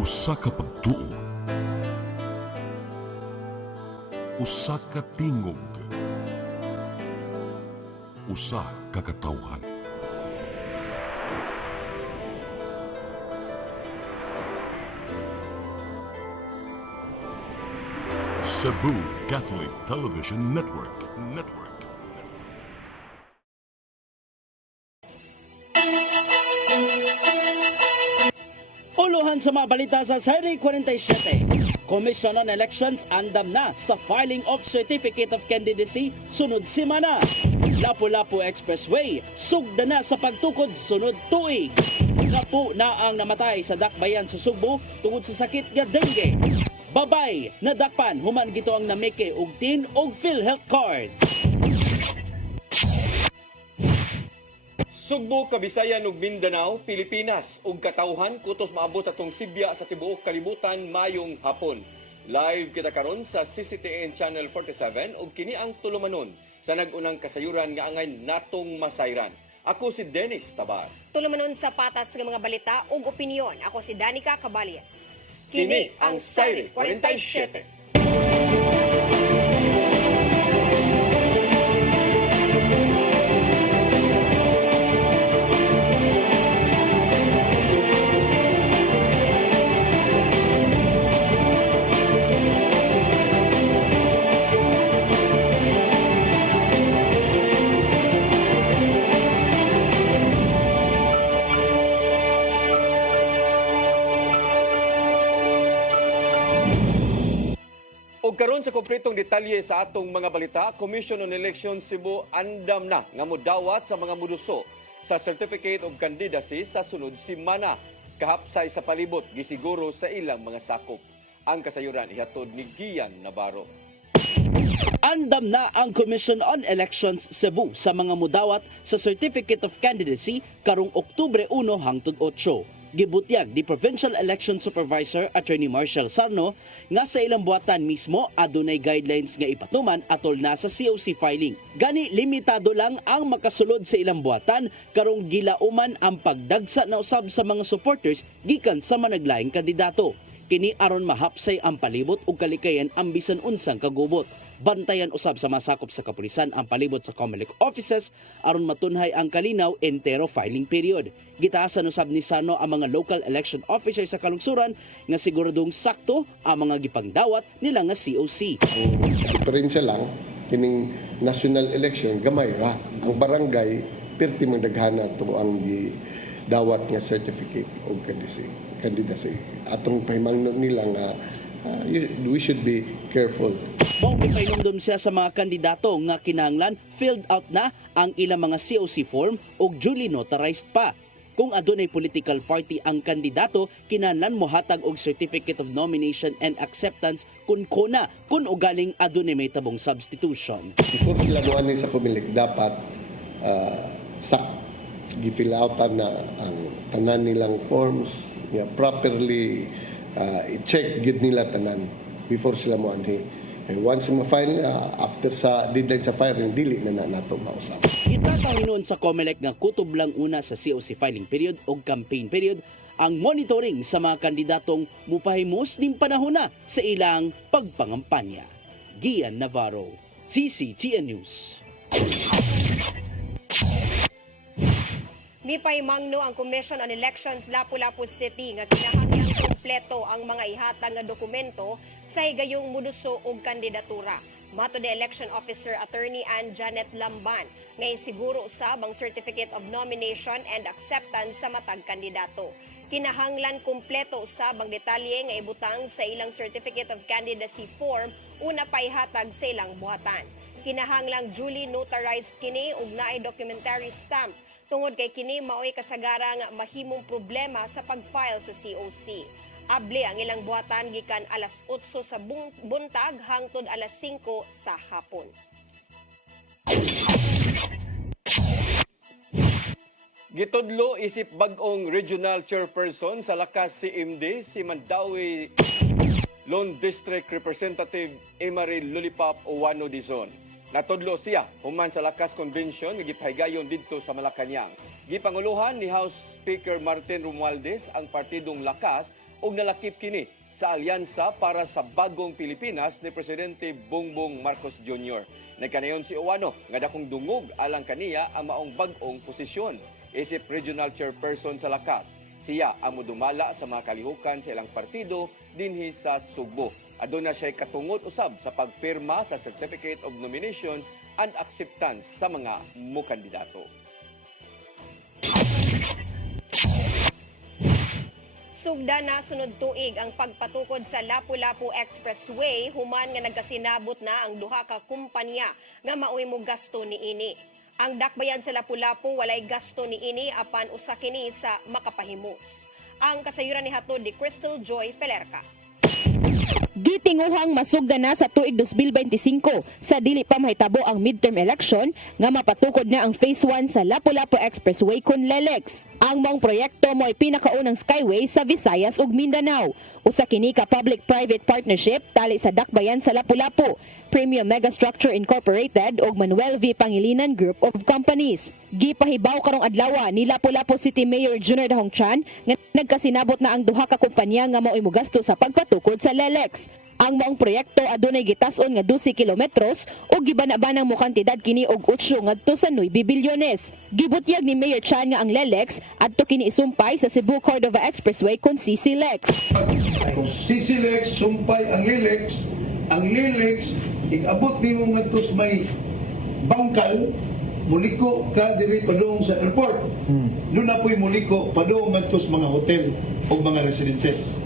Usa ka pagtuo, usa ka tingog, usa ka katawhan. Cebu Catholic Television Network. Uluhan sa mga balita sa Serie 47. Commission on Elections andam na sa filing of Certificate of Candidacy sunod semana. Lapu-Lapu Expressway sugda na sa pagtukod sunod tuig. Napo na ang namatay sa dakbayan sa Subo tungod sa sakit nga dengue. Babay nadakpan human gito ang namike og tin og PhilHealth cards. Sugbo, Kabisayan ug Mindanao, Pilipinas ug katawhan kutos maabot atong Sibya sa tibuok kalibutan mayong hapon. Live kita karon sa CCTN Channel 47 ug kini ang tulumanon sa nagunang kasayuran nga angay natong masayran. Ako si Dennis Tabar. Tulumanon sa patas ng mga balita ug opinyon. Ako si Danica Caballes. Kini ang Serie 47. Og karon sa kompletong detalye sa atong mga balita, Commission on Elections Cebu andam na nga modawat sa mga muduso sa Certificate of Candidacy sa sunod semana. Kahapsay sa palibot gisiguro sa ilang mga sakop. Ang kasayuran ihatod ni Gian Navarro. Andam na ang Commission on Elections Cebu sa mga mudawat sa Certificate of Candidacy karong Oktubre 1 hangtod 8. Gibutyag di Provincial Election Supervisor Attorney Marshall Sarno nga sa ilang buhatan mismo adunay guidelines nga ipatuman atol na sa COC filing. Gani limitado lang ang makasulod sa ilang buhatan karong gilauman ang pagdagsa na usab sa mga supporters gikan sa managlaing kandidato. Kini aron mahapsay ang palibot ug kalikayan ang bisan unsang kagubot. Bantayan usab sa masakop sa kapulisan ang palibot sa COMELEC offices aron matunhay ang kalinaw entero filing period. Gitaasan usab ni Sano ang mga local election officers sa kalungsuran nga siguradong sakto ang mga gipangdawat nila nga COC. Diferensya lang kining national election gamay ra. Ang barangay perti man daghana to ang dawat nga certificate of candidacy. Atong pahimangnon nila nga we should be careful. Mao gipainomdom siya sa mga kandidato nga kinahanglan filled out na ang ilang mga COC form ug duly notarized pa. Kung adunay political party ang kandidato, kinahanglan mohatag og Certificate of Nomination and Acceptance kun ugaling adunay may tabong substitution. Before sila moani sa COMELEC dapat gi-fill outan na ang tanan nilang forms nga properly i-check gid nila tanan before sila moanhi. Once ma-file after sa deadline sa filing, dili na nato mausap. Itatanginoon sa COMELEC nga kutob lang una sa COC filing period o campaign period ang monitoring sa mga kandidatong mupahimos ning panahon na sa ilang pagpangampanya. Gian Navarro, CCTN News. Mipay mangno ang Commission on Elections Lapu-Lapu City nga kinahanglan kompleto ang mga ihatag nga dokumento sa higayong muduso ug kandidatura. Mato the Election Officer Attorney Ann Janet Lamban nga isiguro usab ang Certificate of Nomination and Acceptance sa matag kandidato. Kinahanglan kompleto usab ang detalye nga ibutang sa ilang Certificate of Candidacy form una pa ihatag sa ilang buhatan. Kinahanglang duly notarized kini ug naay documentary stamp. Tungod kay kini maoy kasagarang mahimong problema sa pag-file sa COC. Able ang ilang buhatan gikan alas 8 sa buntag hangtod alas 5 sa hapon. Gitudlo isip bag-ong regional chairperson sa lakas CMD si Mandawi Lone District Representative Emery Lollipop Owano Dizon. Natudlo siya human sa lakas convention nga gipahigayon didto sa Malacañang. Gipanguluhan ni House Speaker Martin Romualdez ang partidong lakas ug nalakip kini sa alyansa para sa bagong Pilipinas ni Presidente Bongbong Marcos Jr. Nagkanayon si Owano nga dakong dungog alang kaniya ang maong bag-ong posisyon. Isip Regional Chairperson sa Lakas, siya ang mudumala sa mga kalihukan sa ilang partido dinhi sa Sugbo. Aduna siya katungot usab sa pagpirma sa Certificate of Nomination and Acceptance sa mga mukandidato. Sugda na sunod tuig ang pagpatukod sa Lapu-Lapu Expressway human nga nagkasinabot na ang duha ka kumpanya nga maoy mo gasto niini. Ang dakbayan sa Lapu-Lapu walay gasto niini apan usa kini sa makapahimos. Ang kasayuran ni hatod ni Crystal Joy Pelerca. Gitinguhang masugda na sa tuig 2025 sa dili pa mahitabo ang midterm election nga mapatukod na ang Phase 1 sa Lapu-Lapu Expressway kun Lelex. Ang mong proyekto mo'y pinakaunang skyway sa Visayas ug Mindanao. Usa kini ka public-private partnership tali sa dakbayan sa Lapu-Lapu, Premium Megastructure Incorporated ug Manuel V. Pangilinan Group of Companies. Gipahibaw karong adlaw ni Lapu-Lapu City Mayor Junior Dahongchan nga nagkasinabot na ang duha ka kumpanya nga mao'y mogasto sa pagpatukod sa Lelex. Ang maong proyekto adunay gitas-on nga 12 kilometros ug gibana-banang mo kantidad kini og 8 ngadto sa 9 bilyones. Gibutyag ni Mayor Chan nga ang Lelex adto kini isumpay sa Cebu Cordova Expressway kon CCLEX. Kung CCLEX sumpay ang Lelex igabot nimo ngadto sa may bangkal, muliko ka diri padung sa airport. Doon na po'y muliko padung ngadto sa mga hotel o mga residences.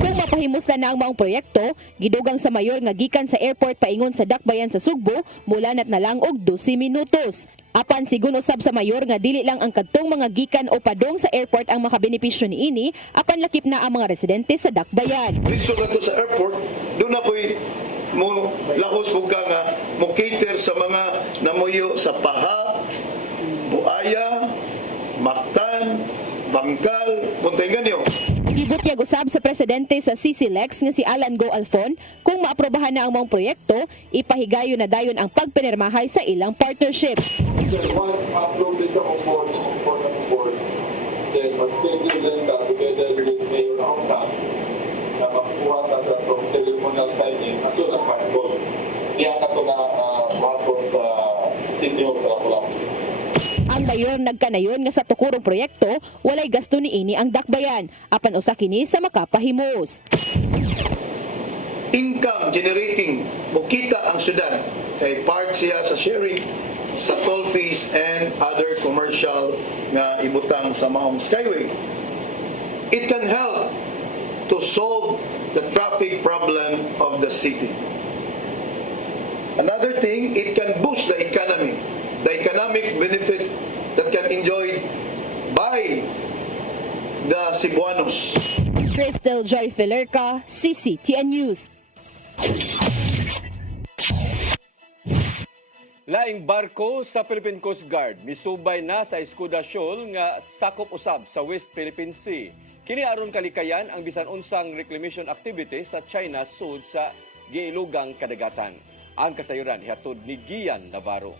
Kung mapahimos na ang maong proyekto, gidugang sa mayor nga gikan sa airport paingon sa dakbayan sa Sugbo, mulanat na lang og 12 minutos. Apan sigun usab sa mayor nga dili lang ang kadtong mga gikan o padong sa airport ang makabenepisyo niini, apan lakip na ang mga residente sa dakbayan. Dito ngadto sa airport, doon na po'y mo lahos mo ka nga mo cater sa mga namuyo sa paha, buaya, maktan, bangkal, Montenganyo. Gibutyag usab sa presidente sa CCLEX nga si Alan Go Alfon kung maaprobahan na ang maong proyekto, ipahigayon na dayon ang pagpinirmahay sa ilang partnership. Then once ma-upload this on board, then mag-schedule din ka together with Mayor Hongtan na makukuha ka sa ceremonial signing as soon as possible. Diyan ka ito na wato sa City Hall sa Lapu-Lapu City. Ang mayor nagkanayon nga sa tukurong proyekto, walay gasto niini ang dakbayan, apan usa kini sa makapahimos. Income generating, mukita ang syudad, ay part siya sa sharing sa toll fees and other commercial nga ibutang sa maong skyway. It can help to solve the traffic problem of the city. Another thing, it can boost the economic benefits that can enjoyed by the Cebuanos. Crystal Joy Pelerca, CCTN News. Laing barko sa Philippine Coast Guard misubay na sa Escuda Shoal nga sakop usab sa West Philippine Sea. Kini aron kalikayan ang bisan unsang reclamation activity sa China sud sa giilugang kadagatan. Ang kasayuran hihatod ni Gian Navarro.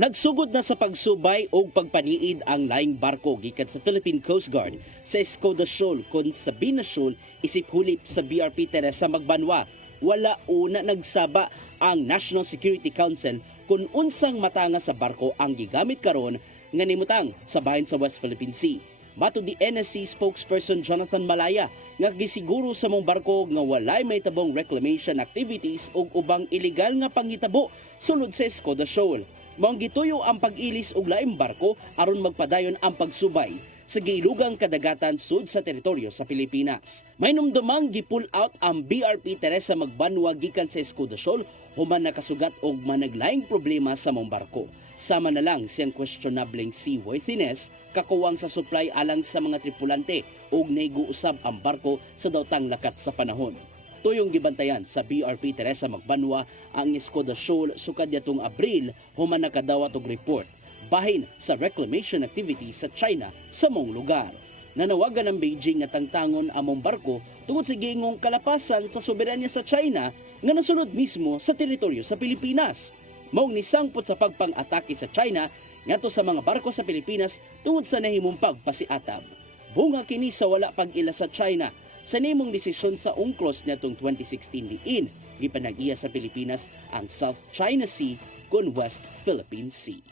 Nagsugod na sa pagsubay o pagpaniid ang laing barko gikan sa Philippine Coast Guard sa Escuda Shoal kon Sabina Shoal isip hulip sa BRP Teresa Magbanwa. Wala una nagsaba ang National Security Council kung unsang matanga sa barko ang gigamit karon nga nimutang sa bahin sa West Philippine Sea. Matud di NSC spokesperson Jonathan Malaya nga gisiguro sa mong barko nga walay may tabong reclamation activities o ubang illegal nga panghitabo sulod sa Escuda Shoal. Maong gituyo ang pag-ilis og laing barko aron magpadayon ang pagsubay sa giilugang kadagatan sud sa teritoryo sa Pilipinas. May numdumang gi-pull out ang BRP Teresa Magbanwa gikan sa Escuda Shoal human nakasugat og managlaing problema sa mong barko. Sama na lang siyang questionableng seaworthiness kakuwang sa supply alang sa mga tripulante ug nayguusab ang barko sa dawtang lakat sa panahon. Tuyong gibantayan sa BRP Teresa Magbanwa ang Escuda Shoal sukad yatong Abril human nakadawat og report bahin sa reclamation activity sa China sa mong lugar. Nanawagan ng Beijing nga tangtangon ang mong barko tungod sa gingong kalapasan sa soberanya sa China nga nasunod mismo sa teritoryo sa Pilipinas. Maong nisangpot sa pagpang-atake sa China ngadto sa mga barko sa Pilipinas tungod sa nahimong pagpasiatab. Bunga kini sa wala pag-ila sa China sa nimong desisyon sa UNCLOS niadtong 2016 diin gipanag-iya sa Pilipinas ang South China Sea kon West Philippine Sea.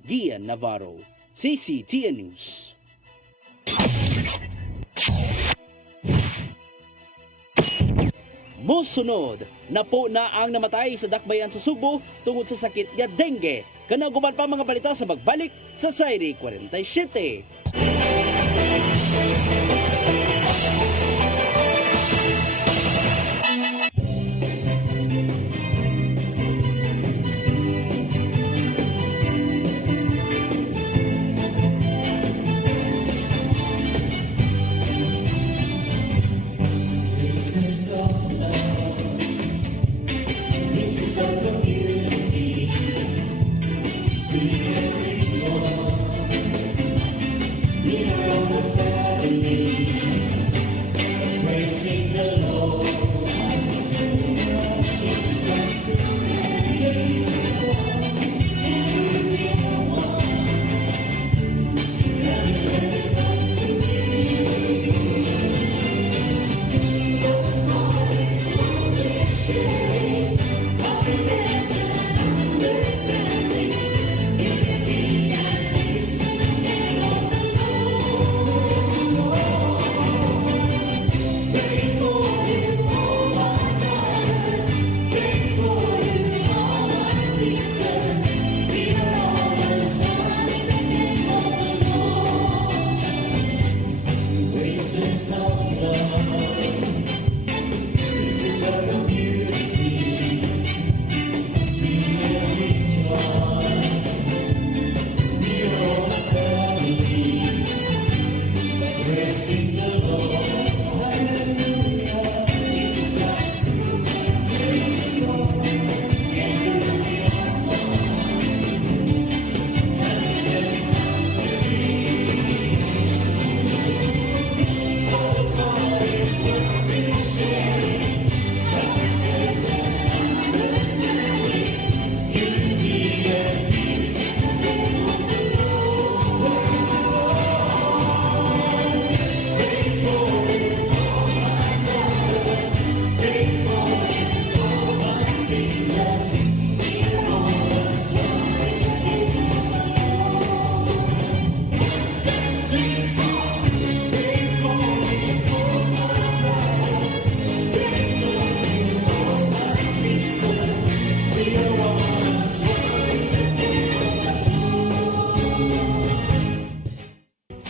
Gian Navarro, CCTN News. Mosunod, napo na ang namatay sa dakbayan sa Subo tungod sa sakit nga dengue. Kanaguban pa mga balita sa pagbalik sa Sairi 47.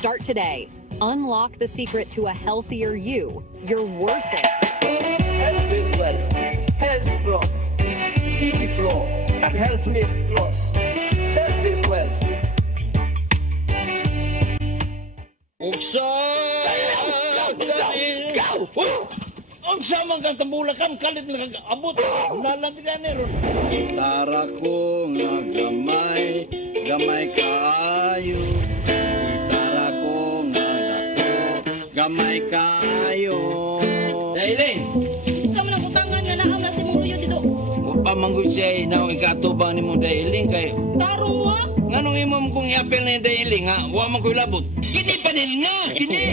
Start today. Unlock the secret to a healthier you. You're worth it. Health is wealth. Health Plus. City Flow. Health Lift Plus. Health is wealth. Unsa man kang tambulakan kalit nag-abot nalantigan ni ron. Gitara ko nga gamay, gamay kaayo. Gitara ko nga dako, gamay kaayo. Dailing. Sa man ang utangan nga naam na si mong luyo dito. Upa manggod siya inaw ikatubang ni mo Dailing kay. Tarong mo. Nganong imam kong iapel ni Dailing ha? Wa man ko'y labot. Kini panil nga, kini.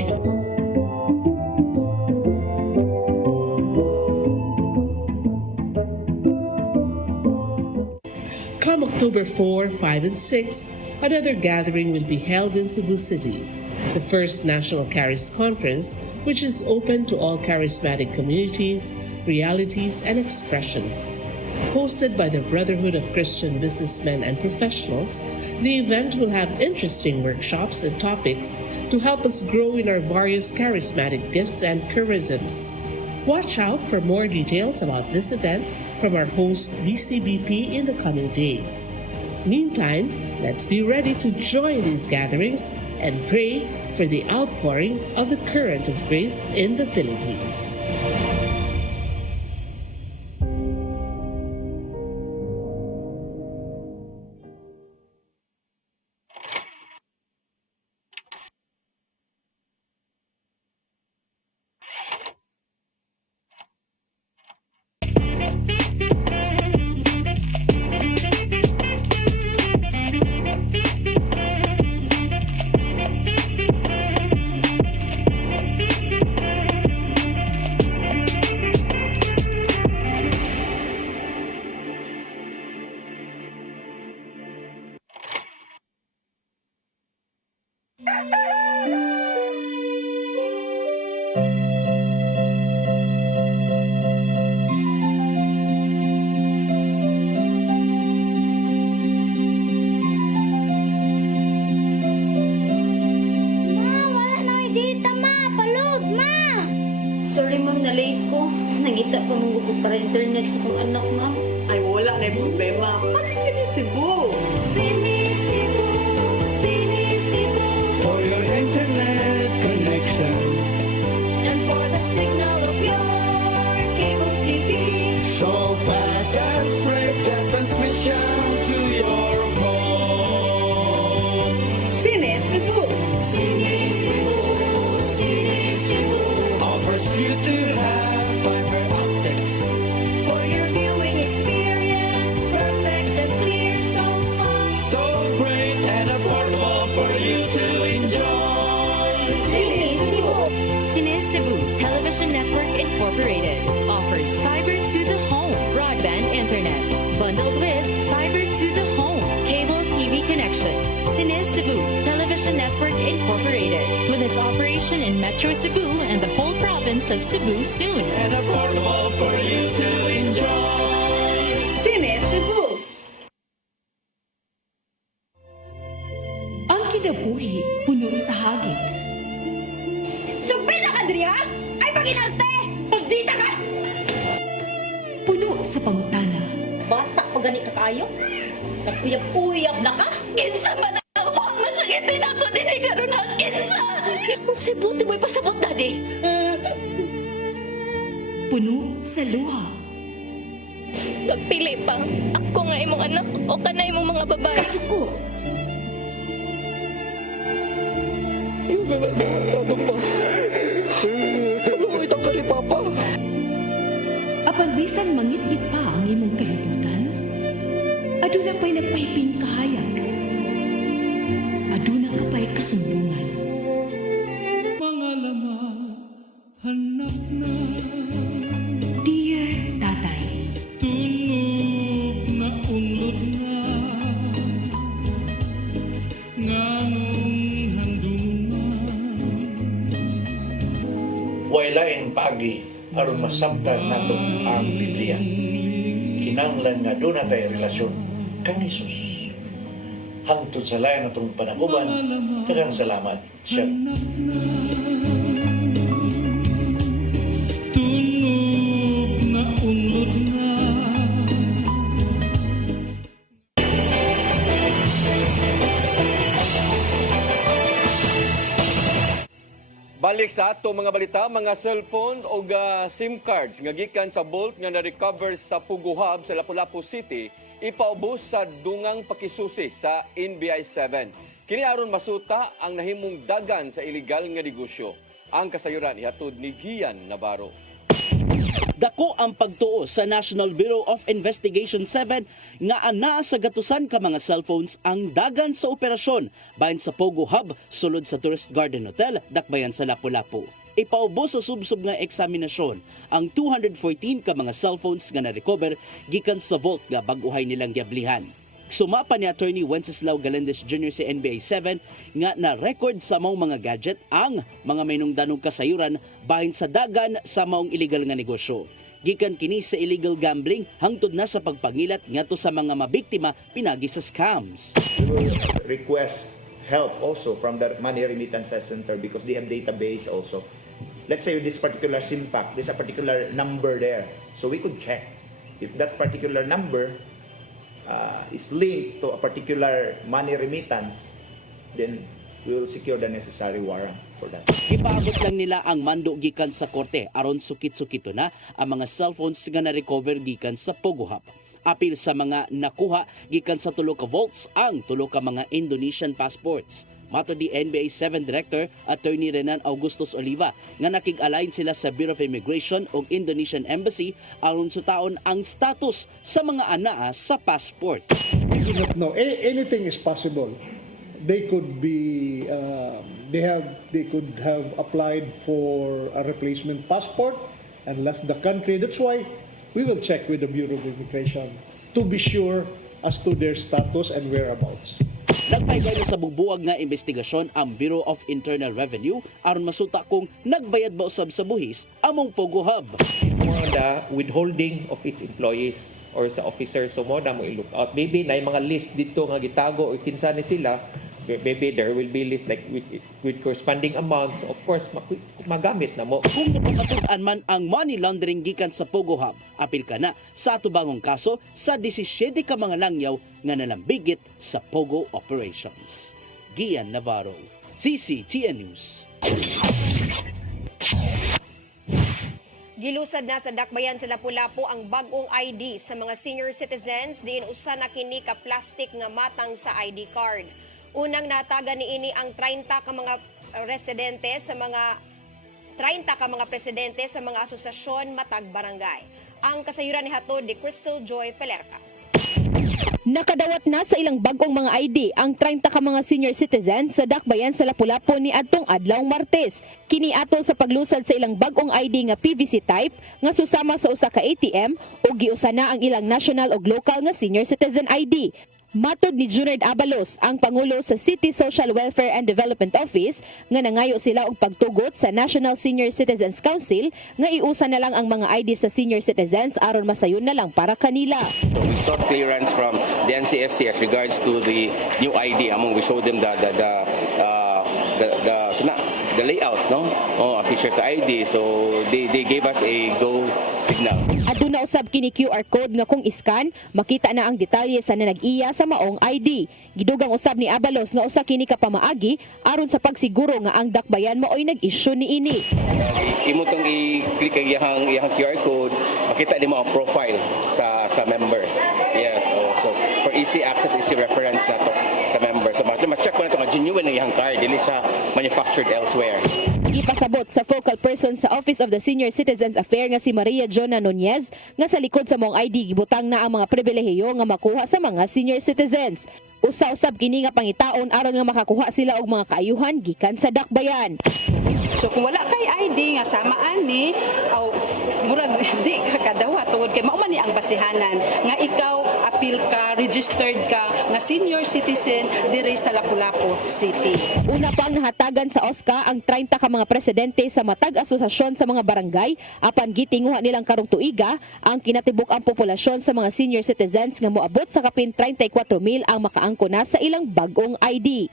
Come October 4, 5, and 6, another gathering will be held in Cebu City, the first National Charis Conference, which is open to all charismatic communities, realities, and expressions. Hosted by the Brotherhood of Christian Businessmen and Professionals, the event will have interesting workshops and topics to help us grow in our various charismatic gifts and charisms. Watch out for more details about this event from our host BCBP in the coming days. Meantime, let's be ready to join these gatherings and pray for the outpouring of the current of grace in the Philippines. Wala na dita, ma. Palod, ma. Sorry ma'am, na late ko. Nangita pa mong gugod para internet sa kong anak ma'am. Ay, wala na yung problema. Mag-sinisibo. Sinisibo, sinisibo. For your internet connection. And for the signal of your cable TV. So fast and straight the transmission to your home. Sinisibo. Sinisibo, Sinisibo offers you to have fiber optics. For your viewing experience, perfect and clear so far. So great and affordable for you to enjoy. Sinisibo. Sinisibo Television Network Incorporated offers fiber to the home broadband internet bundled with fiber to the home cable TV connection. Sinisibo Television Network Incorporated with its operation in Metro Cebu and the whole province of Cebu soon. And affordable for you to enjoy. Sinisibo. Ang kinabuhi puno sa hagit. Sugpila ka, Dria! Ay, paginarte! Pagdita ka! Puno sa pangutana. Bata pa gani ka kayo? Nagpuyap-uyap na ka? Kinsa man ang mukhang masakitin ako din ay karoon na kinsa! Kung sibuti mo'y pasabot na di. Puno sa luha. Pagpili pa, ako nga imong anak o kana imong mga babae. Kasuko. Apan bisan mangit-ngit pa ang imong kalibutan, aduna pa'y nagpahiping kahayag. Aduna ka pa'y kasumbungan. Mga laman, hanap na. Dear Tatay, Tunog na unlot na. Nganong handungan man. Wailaing pagi aron masabtan nato ang Biblia. Kinanglan nga doon natay relasyon kang Hesus. Hangtod sa layan natong panaguban, kagang salamat siya. Tunog na unlot na. Balik sa ato mga balita, mga cellphone o SIM cards nga gikan sa Bolt nga na-recover sa Pugo Hub sa Lapu-Lapu City, ipaubos sa dungang pakisusi sa NBI 7. Kini aron masuta ang nahimong dagan sa illegal nga negosyo. Ang kasayuran ihatod ni Gian Navarro. Dako ang pagtuo sa National Bureau of Investigation 7 nga ana sa gatusan ka mga cellphones ang dagan sa operasyon bahin sa Pogo Hub sulod sa Tourist Garden Hotel dakbayan sa Lapu-Lapu. Ipaubos sa subsub nga eksaminasyon ang 214 ka mga cellphones nga na-recover gikan sa vault nga bag-uhay nilang giablihan. Sumapa ni Attorney Wenceslao Galindez Jr. sa NBA 7 nga na-record sa maong mga gadget ang mga mainungdanong kasayuran bahin sa dagan sa maong illegal nga negosyo. Gikan kini sa illegal gambling hangtod na sa pagpangilat ngadto sa mga mabiktima pinagi sa scams. We will request help also from the Money Remittance Center because they have database also. Let's say this particular SIM pack, there's a particular number there. So we could check if that particular number is linked to a particular money remittance, then we will secure the necessary warrant for that. Ipaabot lang nila ang mando gikan sa korte aron sukit-sukito na ang mga cellphones nga na-recover gikan sa Pogo Hub. Apil sa mga nakuha gikan sa tulo ka vaults ang tulo ka mga Indonesian passports. Mato di NBA 7 Director Attorney Renan Augustus Oliva nga nakig-align sila sa Bureau of Immigration o Indonesian Embassy aron sutaon ang status sa mga anaa sa passport. I do not know. Anything is possible. They could be they could have applied for a replacement passport and left the country. That's why we will check with the Bureau of Immigration to be sure as to their status and whereabouts. Nagpaigay sa bubuwag nga investigasyon ang Bureau of Internal Revenue aron masuta kung nagbayad ba usab sa buhis among Pogo Hub. It's more the withholding of its employees or sa officers. So mo na mo i-look out. Maybe na mga list dito nga gitago o kinsa ni sila. Maybe there will be list like with corresponding amounts. Of course, magamit na mo. Kung napapatudan man ang money laundering gikan sa Pogo Hub, apil ka na sa atubangong kaso sa 17 ka mga langyaw nga nalambigit sa Pogo operations. Gian Navarro, CCTN News. Gilusad na sa dakbayan sa Lapu-Lapu ang bagong ID sa mga senior citizens diin usa na kini ka plastic nga matang sa ID card. Unang nataga niini ang 30 ka mga residente sa mga 30 ka mga presidente sa mga asosasyon matag barangay. Ang kasayuran ni hatod ni Crystal Joy Pelerca. Nakadawat na sa ilang bagong mga ID ang 30 ka mga senior citizens sa dakbayan sa Lapu-Lapu ni adtong adlawng Martes. Kini atol sa paglusad sa ilang bagong ID nga PVC type nga susama sa usa ka ATM ug giusa na ang ilang national ug local nga senior citizen ID. Matod ni Junard Abalos, ang Pangulo sa City Social Welfare and Development Office, nga nangayo sila og pagtugot sa National Senior Citizens Council nga iusa na lang ang mga ID sa senior citizens aron masayon na lang para kanila. So we sought clearance from the NCSC as regards to the new ID. We showed them the layout, no? Feature sa ID. So they gave us a go signal. Aduna usab kini QR code nga kung iskan, makita na ang detalye sa nanag-iya sa maong ID. Gidugang usab ni Abalos nga usa kini ka pamaagi aron sa pagsiguro nga ang dakbayan maoy nag-issue niini. Imo tong i-click ang iyang QR code, makita nimo ang profile sa member. Yes, so for easy access, easy reference na to sa member. So ma-check mo na ito, genuine ang iyang card, dili siya manufactured elsewhere. Ipasabot sa focal person sa Office of the Senior Citizens Affairs nga si Maria Jona Nunez nga sa likod sa mong ID gibutang na ang mga pribilehiyo nga makuha sa mga senior citizens. Usa-usab kini nga pangitaon aron nga makakuha sila og mga kaayuhan gikan sa dakbayan. So kung wala kay ID nga samaan ni murag di ka kadawat tungod kay mao man ni ang basihanan nga ikaw apil ka, registered ka nga senior citizen diri sa Lapu-Lapu City. Una pang nahatagan sa OSCA ang 30 ka mga presidente sa matag asosasyon sa mga barangay apan gitinguha nilang karong tuiga ang kinatibuk-ang populasyon sa mga senior citizens nga moabot sa kapin 34,000 ang makaangko na sa ilang bagong ID.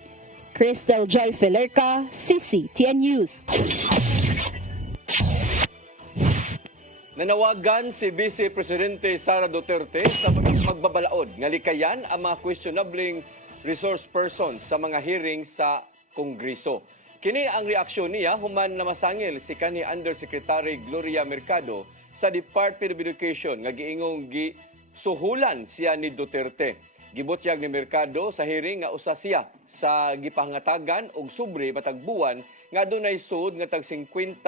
Crystal Joy Pelerca, CCTN News. Nanawagan si Vice Presidente Sara Duterte sa magbabalaod nga likayan ang mga questionabling resource persons sa mga hearing sa Kongreso. Kini ang reaksyon niya human na masangil si kanhi Undersecretary Gloria Mercado sa Department of Education nga giingong gisuhulan siya ni Duterte. Gibutyag ni Mercado sa hearing nga usa siya sa gipangatagan og sobre matag buwan nga adunay sud nga tag 50,000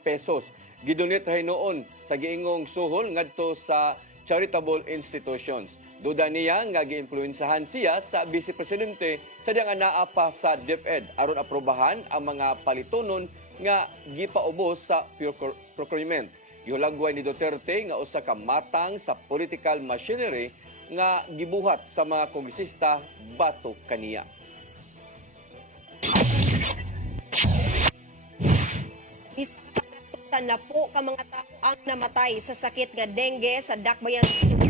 pesos. Gidonate hay noon sa giingong suhol ngadto sa charitable institutions. Duda niya nga giimpluwensahan siya sa Vice Presidente sa diyang anaa pa sa DepEd aron aprobahan ang mga palitonon nga gipaubos sa procurement. Gihulagway ni Duterte nga usa ka matang sa political machinery nga gibuhat sa mga kongresista batok kaniya. Na po ka mga tao ang namatay sa sakit nga dengue sa dakbayan sa Cebu.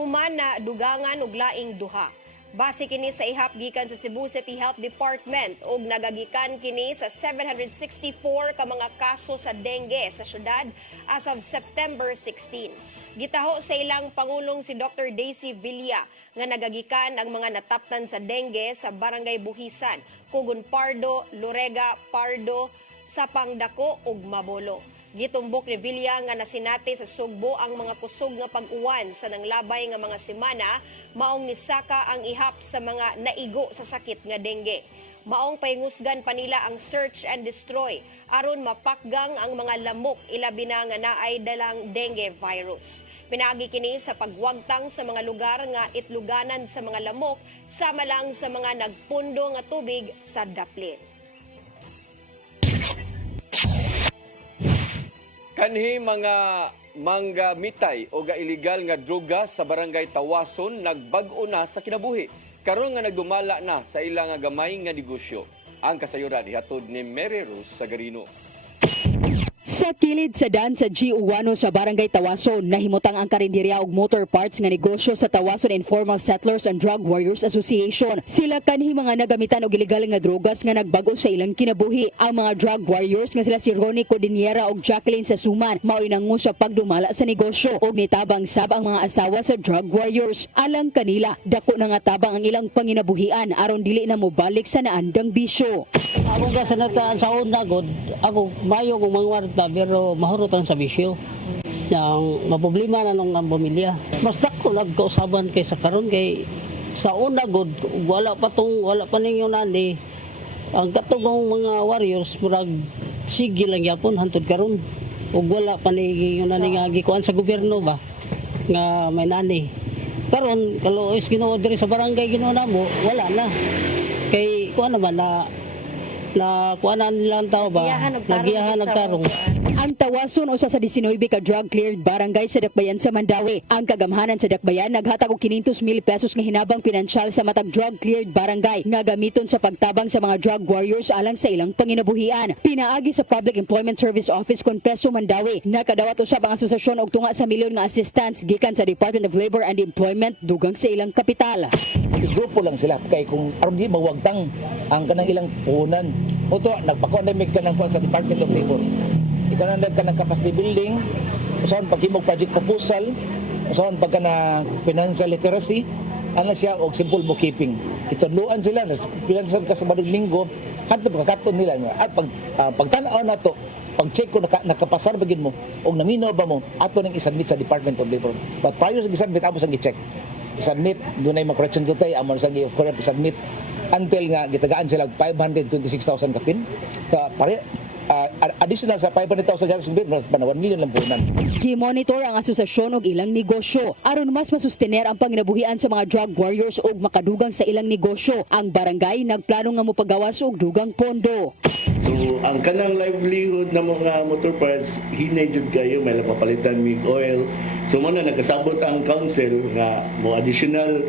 Human na dugangan og laing duha. Base kini sa ihap gikan sa Cebu City Health Department ug nagagikan kini sa 764 ka mga kaso sa dengue sa syudad as of September 16. Gitaho sa ilang Pangulong si Dr. Daisy Villa nga nagagikan ang mga nataptan sa dengue sa Barangay Buhisan, Kugon Pardo, Lorega, Pardo, Sapangdako ug Mabolo. Gitumbok ni Villa nga nasinati sa Sugbo ang mga kusog nga pag-uwan sa nanglabay nga mga semana, maong nisaka ang ihap sa mga naigo sa sakit nga dengue. Maong pahingusgan pa nila ang search and destroy aron mapakgang ang mga lamok ilabi na nga naay dalang dengue virus. Pinaagi kini sa pagwagtang sa mga lugar nga itluganan sa mga lamok sama lang sa mga nagpundo nga tubig sa daplin. Kanhi mga manggamitay o illegal nga droga sa barangay Tawason nagbag-o na sa kinabuhi. karon nga nagdumala na sa ilang nga gamay nga negosyo. Ang kasayuran ihatod ni Mary Rose Sagarino. Sa kilid sa daan sa G1 sa Barangay Tawason, nahimutang ang karinderya og motor parts nga negosyo sa Tawason Informal Settlers and Drug Warriors Association. Sila kanhi mga nagamitan og ilegal nga drogas nga nagbago sa ilang kinabuhi. Ang mga drug warriors nga sila si Ronnie Codiniera og Jacqueline Sasuman mao'y nangu sa pagdumala sa negosyo og nitabang sab ang mga asawa sa drug warriors. Alang kanila, dako na nga tabang ang ilang panginabuhian aron dili na mobalik sa naandang bisyo. Ako kasi nataan sa una god, ako mayo kong mga warta pero mahurot lang sa bisyo. Yang maproblema na nung ang pamilya. Mas dako nagkausaban kay sa karon kay sa una god wala pa ning nani. Ang katugong mga warriors murag sige lang yapon hantud karon. Ug wala pa ni nani nga gikuan sa gobyerno ba nga may nani. Karon kalau is Ginoo diri sa barangay Ginoo namo wala na. Kay kuan naman na kuanan nilang tao ba, nagiyahan nagtarong. Ang Tawason usa sa 19 ka drug-cleared barangay sa Dakbayan sa Mandawi. Ang kagamhanan sa Dakbayan naghatag og 500,000 pesos nga hinabang pinansyal sa matag drug-cleared barangay nga gamiton sa pagtabang sa mga drug warriors alang sa ilang panginabuhian. Pinaagi sa Public Employment Service Office kon Peso Mandawi, nakadawat usab ang asosasyon og tunga sa milyon nga assistance gikan sa Department of Labor and Employment dugang sa ilang kapital. Grupo lang sila kay kung aron di mawagtang ang kanang ilang puhunan. Oto nagpa-condemn ka ng sa Department of Labor. Ikaw na ka ng capacity building, usahan paghimog project proposal, usahan pagka na financial literacy, ano siya og simple bookkeeping. Kitudluan sila na financial ka sa badag linggo, hadto pagkakaton nila at pagtanaw na to, pag-check ko nakapasar bagin mo og naminaw ba mo ato nang isubmit sa Department of Labor. But prior sa isubmit amo sang i-check. Isubmit dunay mga correction tutay amo sang i-correct submit until nga gitagaan sila 526,000 kapin. Sa pare additional sa 500,000 galing submit mas 1 million lang punan. Gi-monitor ang asosasyon og ilang negosyo aron mas masustener ang panginabuhian sa mga drug warriors og makadugang sa ilang negosyo. Ang barangay nagplano nga mopagawas og dugang pondo. So ang kanang livelihood na mga motor parts hinay jud kayo may papalitan mig oil. So mo na nagkasabot ang council nga mo additional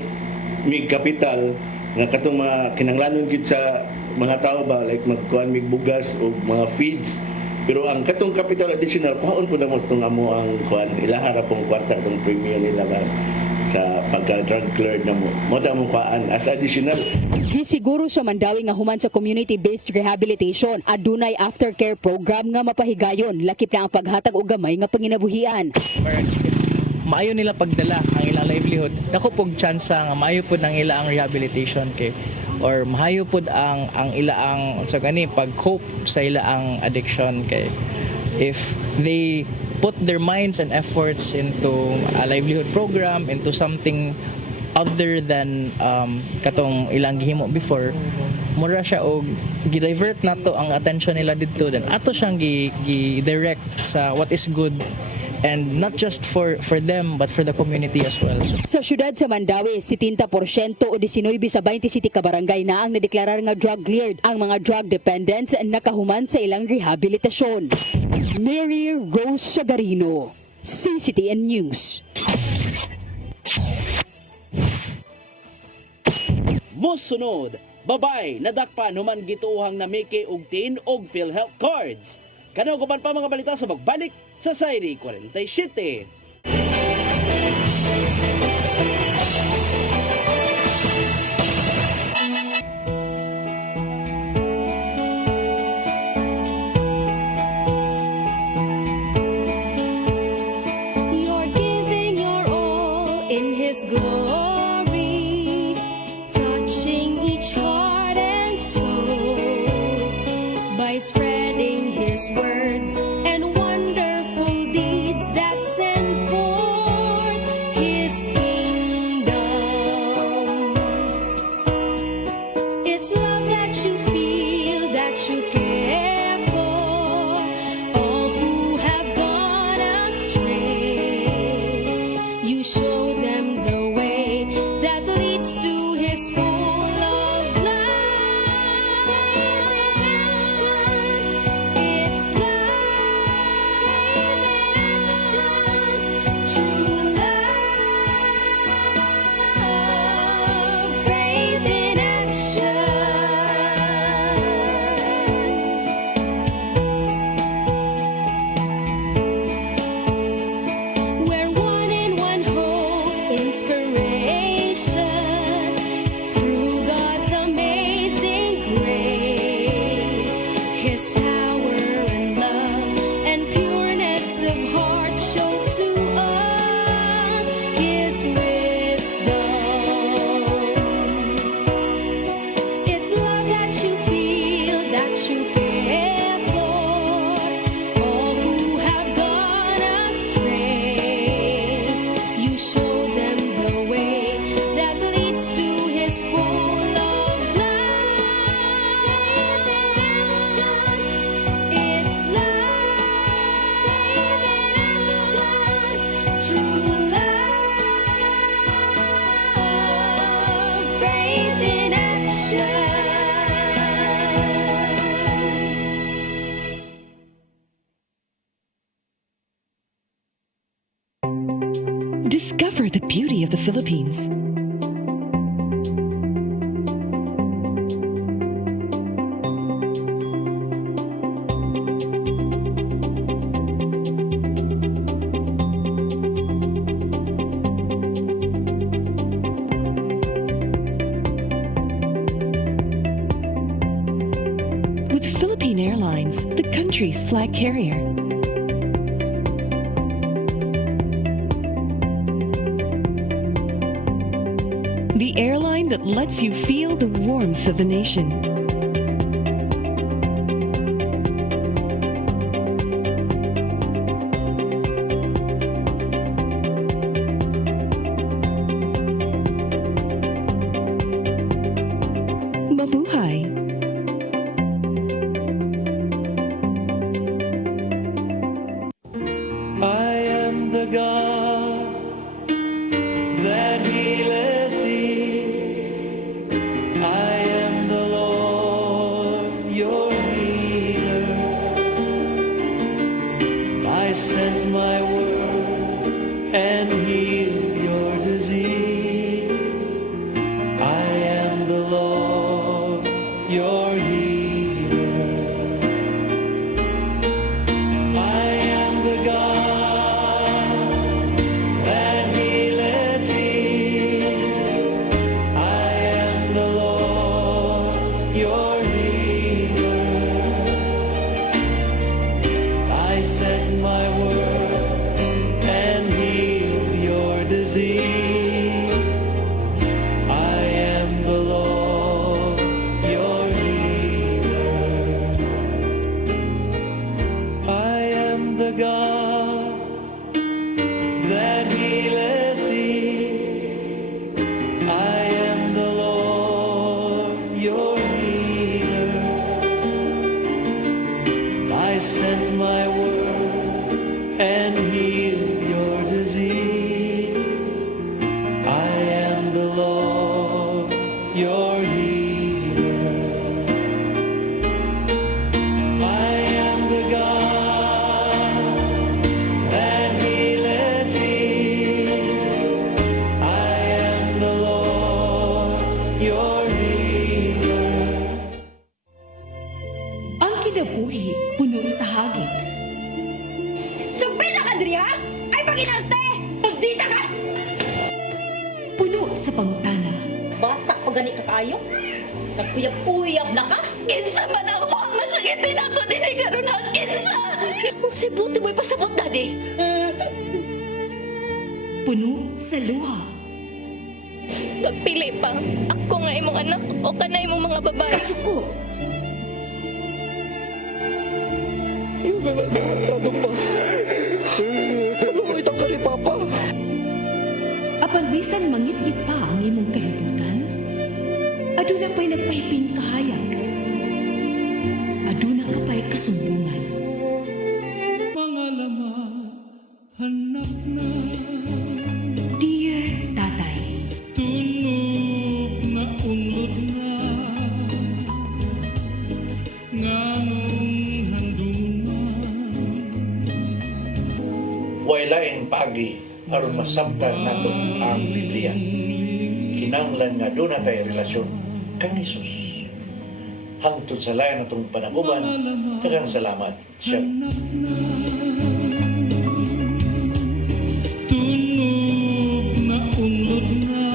mig capital nga katong mga kinanglanon gid sa mga tao ba like magkuan mig bugas o mga feeds, pero ang katong capital additional kuhaon po na mo itong amo ang kuan ilahara pong kwarta itong premium nila ba sa pagka-drug cleared na mo ta mo kuan as additional. Gisiguro sa Mandawi nga human sa community-based rehabilitation adunay aftercare program nga mapahigayon lakip na ang paghatag og gamay nga panginabuhian. Maayo nila pagdala ang ilang livelihood. Dako pog chance nga maayo pud ang ilang rehabilitation kay or mahayo pud ang ilaang sa gani pag-cope sa ilaang addiction kay if they put their minds and efforts into a livelihood program, into something other than katong ilang gihimo before, mura siya og gi-divert nato ang attention nila didto then ato siyang gi-direct sa what is good and not just for them but for the community as well. Sa syudad sa Mandawi, 70% o 19 sa 20 city ka barangay na ang nadeklarar nga drug cleared. Ang mga drug dependents nakahuman sa ilang rehabilitasyon. Mary Rose Sagarino, CCTN News. Mosunod, babay nadakpan human gituuhang na Mike og tin og PhilHealth cards. Kanaw ko pa mga balita sa magbalik sa Sairi 47. You're giving your all in His glory, touching each heart and soul by spreading His words and wonderful deeds that send forth His kingdom. It's love that you feel, that you care for all who have gone astray. You show them the way that leads to His full of life. It's love. His power and love and pureness of heart show to us His wisdom. It's love that you feel, that you care for all who have gone astray. You show them the way that leads to His full of love. It's love, faith in action, true love, faith in action. Discover the beauty of the Philippines. With Philippine Airlines, the country's flag carrier. The airline that lets you feel the warmth of the nation. Mabuhay! I am the God that healeth thee. I am the Lord, your healer. I sent my word and healed your disease. I am the Lord, your healer. I am the God that healeth thee. I am the Lord, your healer. I sent my word and healed your disease. I am the Lord, your healer. I am the God that healeth thee. I am the Lord, your healer. I sent my word and healed your disease. I am the Lord, your healer. I am the God that healeth thee. I am the Lord, your healer. Ang kinabuhi, puno sa hagit. Sugpila ka, Dri, ha? Ay, paginante! Magdita ka! Puno sa pangutana. Bata pa gani ka kayo? Nagpuyap-puyap na ka? Kinsa man ang mga sakitin ako din ay karoon ang kinsa! Kung si buti mo'y pasabot na di. Puno sa luha. Pagpili pa, ako nga imong anak o kana imong mga babae. Kasuko. Ano pa? Ano mo itang ka ni Papa? Apan bisan mangit-ngit pa ang imong kalibutan, aduna pa'y nagpahiping kahayag. Aduna ka pa'y kasumbungan. Mga laman, hanap na. Dear Tatay, Tunog na unlot na. Nganong handungan. Waylaing pagi aron masabtan nato ang Biblia. Kinanglan nga doon natay relasyon kang Hesus. Hangtod sa layan natong panaguban, daghang salamat. Shalom. Tunog na unlot na.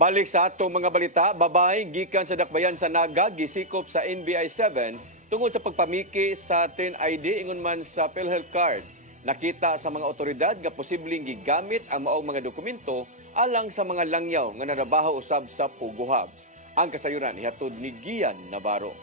Balik sa atong mga balita, babay gikan sa dakbayan sa Naga gisikop sa NBI 7 tungod sa pagpamiki sa TIN ID ingon man sa PhilHealth card. Nakita sa mga otoridad nga posibleng gigamit ang maong mga dokumento alang sa mga langyaw nga narabaho usab sa Pugo Hubs. Ang kasayuran ihatod ni Gian Navarro.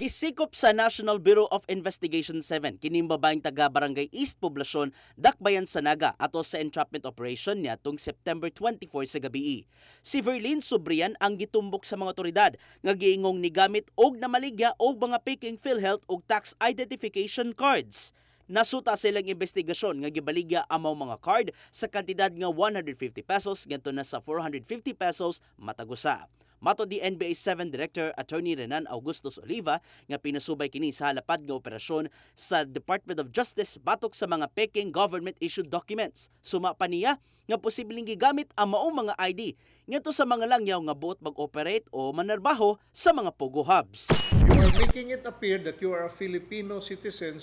Gisikop sa National Bureau of Investigation 7 kining babaeng taga Barangay East Poblacion, Dakbayan sa Naga ato sa entrapment operation niya tung September 24 sa gabi. Si Verlene Subrian ang gitumbok sa mga otoridad nga giingong nigamit og namaligya og mga faking PhilHealth og tax identification cards. Nasuta silang investigasyon nga gibaligya amaw mga card sa kantidad nga 150 pesos ngadto na sa 450 pesos matagusa. Mato di NBI 7 Director Attorney Renan Augustus Oliva nga pinasubay kini sa halapad nga operasyon sa Department of Justice batok sa mga peking government-issued documents. Suma pa niya nga posibleng gigamit ang maong mga ID ngadto sa mga langyaw nga buot mag-operate o manarbaho sa mga Pugo Hubs. You are making it appear that you are a Filipino citizen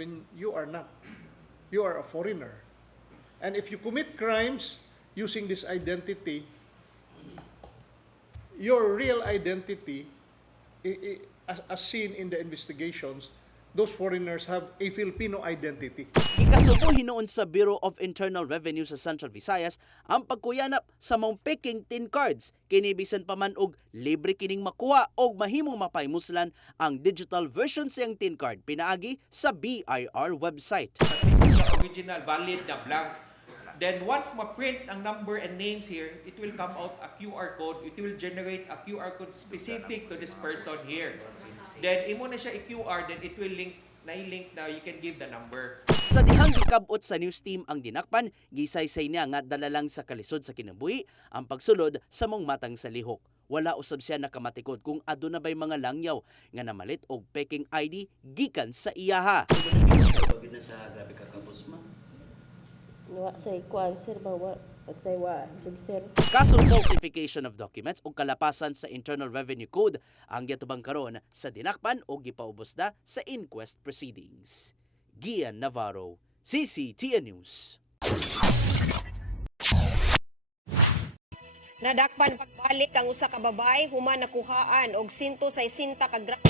when you are not. You are a foreigner. And if you commit crimes using this identity, your real identity, as seen in the investigations, those foreigners have a Filipino identity. Ikasubo hinuon sa Bureau of Internal Revenue sa Central Visayas ang pagkuyanap sa mga peking tin cards. Kini bisan pa man og libre kining makuha og mahimong mapaymuslan ang digital version siyang tin card pinaagi sa BIR website. Original, valid na blank. Then once ma-print ang number and names here, it will come out a QR code. It will generate a QR code specific to this person here. Then imo na siya i-QR, then it will link na you can give the number. Sa dihang gikabot sa news team ang dinakpan, gisaysay niya nga dala lang sa kalisod sa kinabuhi ang pagsulod sa mong matang sa lihok. Wala usab siya nakamatikod kung aduna bay mga langyaw nga namalit og peking ID gikan sa iyaha. Sa grabe ka kabus ma. Wa say kuan sir ba wa say wa jud sir. Kasong falsification of documents o kalapasan sa Internal Revenue Code ang gitubang karon sa dinakpan o gipaubos na sa inquest proceedings. Gian Navarro, CCTN News. Nadakpan pagbalik ang usa ka babay human nakuhaan og 160 ka gramos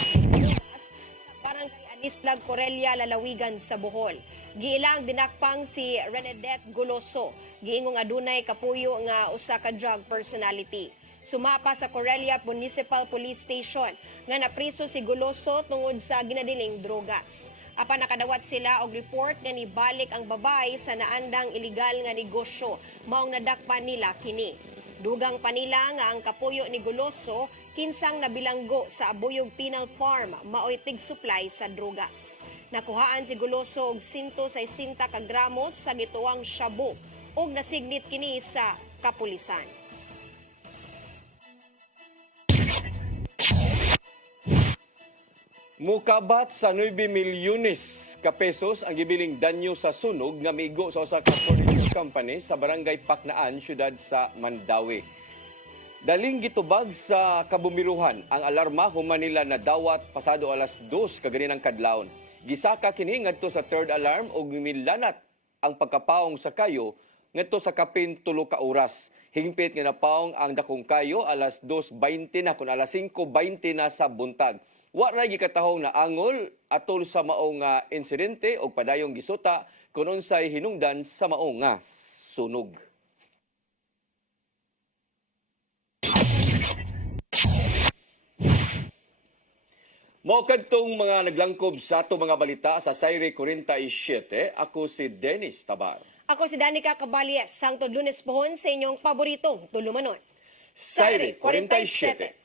sa barangay Anislag, Corelia, Lalawigan sa Bohol. Giilang dinakpang si Renedette Goloso. Giingong adunay kapuyo nga usa ka drug personality. Sumapa sa Corelia Municipal Police Station nga napriso si Goloso tungod sa ginadiling drogas. Apan nakadawat sila og report nga nibalik ang babay sa naandang iligal nga negosyo. Maong nadakpan nila kini. Dugang pa nila nga ang kapuyo ni Goloso kinsang nabilanggo sa Abuyog Penal Farm maoy tig-supply sa drogas. Nakuhaan si Goloso og 160 ka gramos sa gituang shabu ug nasignit kini sa kapulisan. Mukabat sa 9 milyones ka pesos ang gibiling danyo sa sunog nga miigo sa usa ka furniture company sa barangay Paknaan, siyudad sa Mandawi. Daling gitubag sa kabumiruhan ang alarma human nila na dawat pasado alas 2 kaganinang kadlawon. Gisaka kini ngadto sa third alarm ug milanat ang pagkapaong sa kayo ngadto sa kapin 3 ka oras. Hingpit nga napaong ang dakong kayo alas 2:20 na kun alas 5:20 na sa buntag. Wa ra gikatahong na angol atol sa maong insidente o padayong gisuta kung unsay hinungdan sa maong sunog. Mao kadtong mga naglangkob sa ato mga balita sa Sayre 47, ako si Dennis Tabar. Ako si Danica Caballes, Sangtod Lunes pohon sa inyong paboritong tulumanon. Sayre 47.